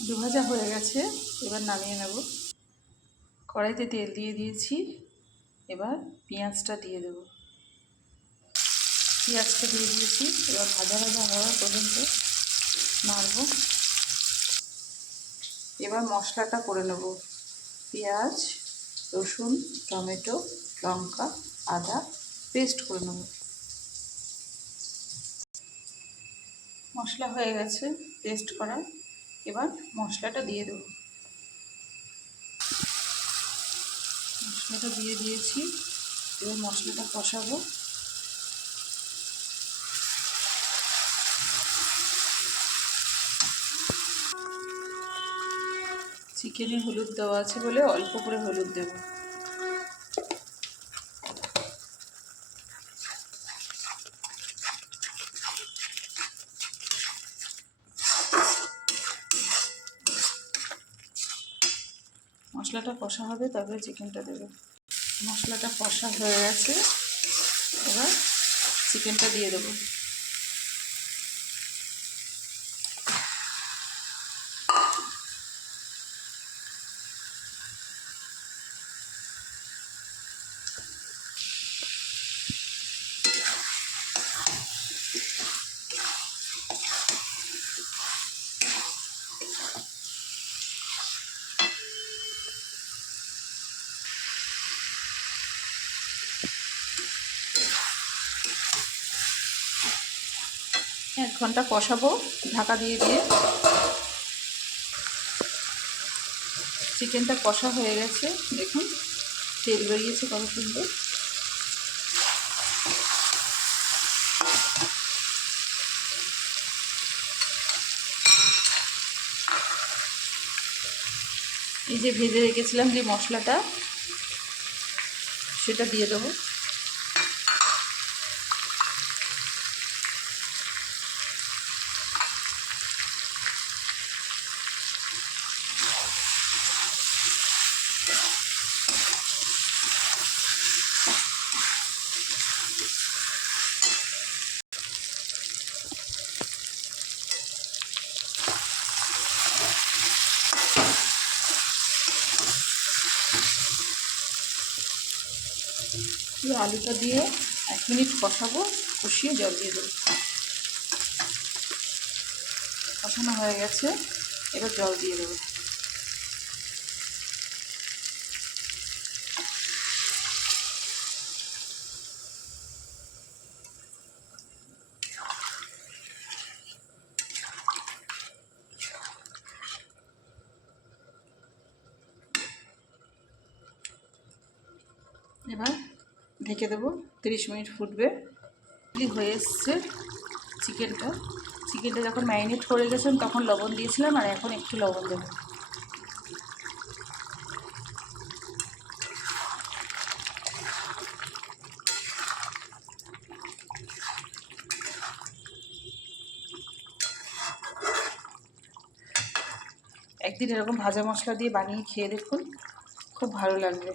আলু ভাজা হয়ে গেছে, এবার নামিয়ে নেব। কড়াইতে তেল দিয়ে দিয়েছি, এবার পেঁয়াজটা দিয়ে দেব। পেঁয়াজটা দিয়ে দিয়েছি, এবার ভাজা ভাজা হওয়া পর্যন্ত নাড়ব। এবার মশলাটা করে নেব। পেঁয়াজ, রসুন, টমেটো, লঙ্কা, আদা পেস্ট করে নেব। মশলা হয়ে গেছে পেস্ট করা, এবার মশলাটা দিয়ে দেব। মশলাটা দিয়ে দিয়েছি, এবার মশলাটা কষাবো। চিকেনে হলুদ দেওয়া আছে বলে অল্প করে হলুদ দেব। মশলাটা কষা হবে, তারপরে চিকেনটা দেবো। মশলাটা কষা হয়ে গেছে, এবার চিকেনটা দিয়ে দেবো। এক ঘন্টা কষাবো ঢাকা দিয়ে দিয়ে। চিকেনটা কষা হয়ে গেছে, দেখুন তেল বেরিয়েছে কত সুন্দর। এই যে ভেজে রেখেছিলাম যে মশলাটা, সেটা দিয়ে দেবো। আলুটা দিয়ে 1 মিনিট কষাবো, কষিয়ে জল দিয়ে দেবো। কষানো হয়ে গেছে, এবার জল দিয়ে দেবো। এবার ঢেকে দেবো, 30 মিনিট ফুটবে। হয়ে এসছে চিকেনটা। চিকেনটা যখন ম্যারিনেট করে গেছিলাম তখন লবণ দিয়েছিলাম, আর এখন একটু লবণ দেবো। একদিন এরকম ভাজা মশলা দিয়ে বানিয়ে খেয়ে দেখুন, খুব ভালো লাগবে।